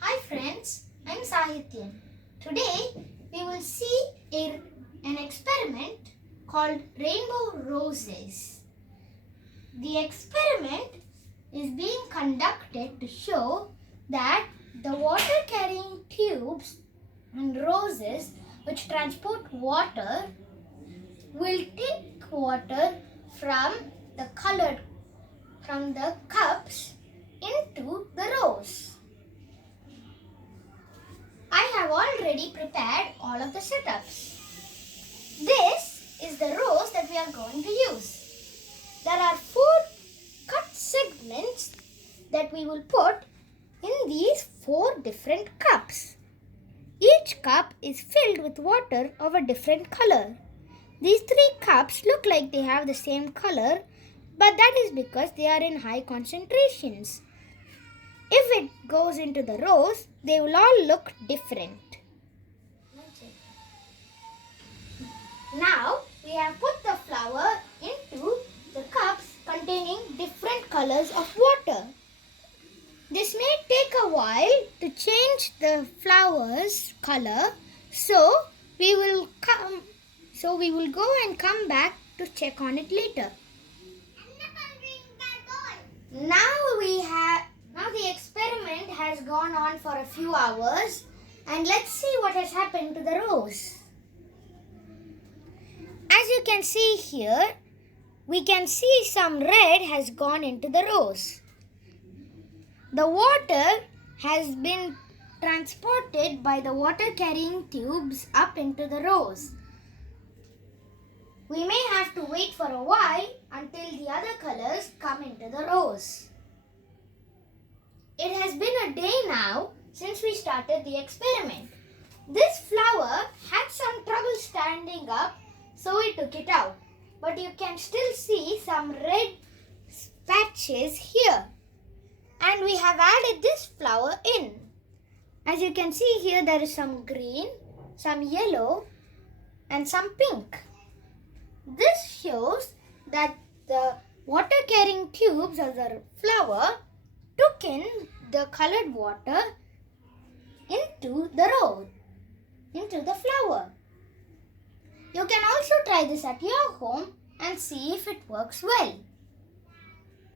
Hi friends, I'm Sahityan. Today we will see an experiment called Rainbow Roses. The experiment is being conducted to show that the water carrying tubes and roses which transport water will take water from the cups into the rose. I have already prepared all of the setups. This is the rose that we are going to use. There are 4 cut segments that we will put in these 4 different cups. Each cup is filled with water of a different color. These 3 cups look like they have the same color, but that is because they are in high concentrations. If it goes into the rose, they will all look different. Now we have put the flower into the cups containing different colors of water. This may take a while to change the flower's color, so we will go and come back to check on it later. Now the experiment has gone on for a few hours, and let's see what has happened to the rose. As you can see here, we can see some red has gone into the rose. The water has been transported by the water carrying tubes up into the rose. We may have to wait for a while until the other colors come into the rose. It has been a day now since we started the experiment. This flower had some trouble standing up, so we took it out. But you can still see some red patches here. And we have added this flower in. As you can see here, there is some green, some yellow, and some pink. This shows that the water carrying tubes of the flower took in the colored water into the flower. You can also try this at your home and see if it works well.